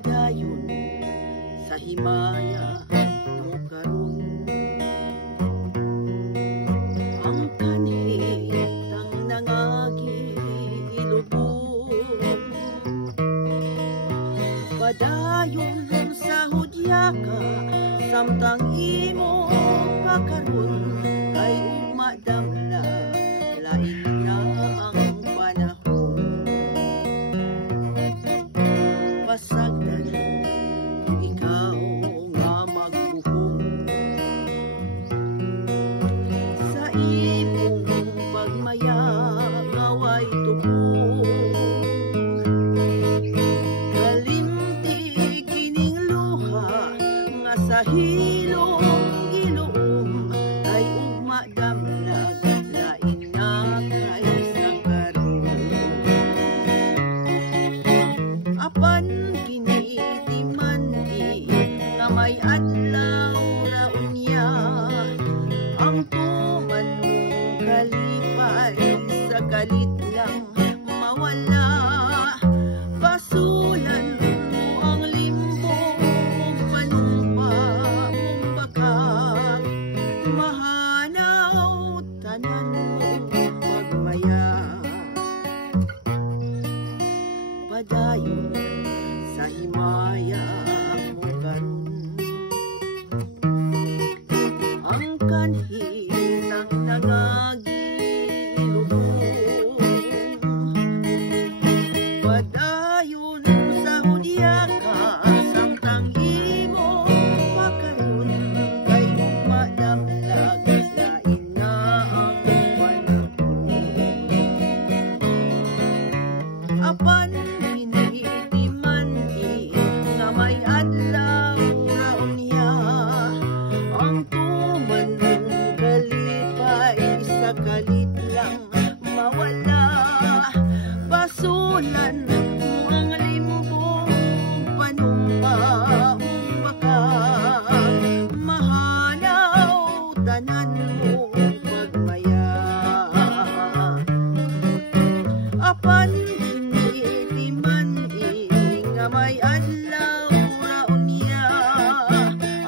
padayon sa himaya mo karon. Ang kanitang nangagilubong, padayon sa hudya ka, samtang imo kakaron kay umadamla, lain na ang panahon. Pasagdan ikaw nga magbuhong sa imong pagmayagaway tubong. Kalimti kining luha nga sa hilong iloom, kay ugma damlag lain na kay sa karon. Apan kini di man di nga may adlaw ra unya, ang tuman mong kalipay sa kalit lang mawala. Basulan mo ang limbo mong panumpa mong baka, mahanaw tanan mong pagmaya. Padayon sa himaya mo karon, ang kanhitang nangagilubong. Padayon sa hudya ka, samtang imo pakaron kay umadamlag, lain na ang panahon. Apan hinihiti man di nga may adlaw ra unya, ang tuman mong kalipay sa kalit lang mawala. Basulan mo ang limbo panumpa mong baka, mahanaw tanan mong pagmaya. Apan hinihiti man di nga may adlaw ra unya,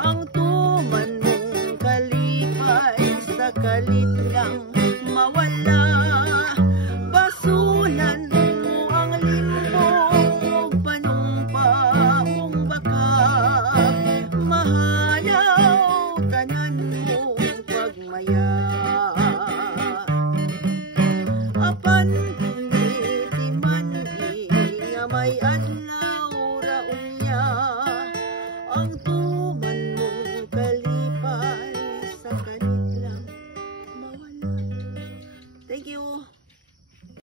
ang tuman mong kalipay sa kalit lang mawala. Basulan mo ang limbo panumpa mong baka, mahanaw tanan mong pagmaya. Apan hinihiti man di nga may adlaw ra unya, ang tuman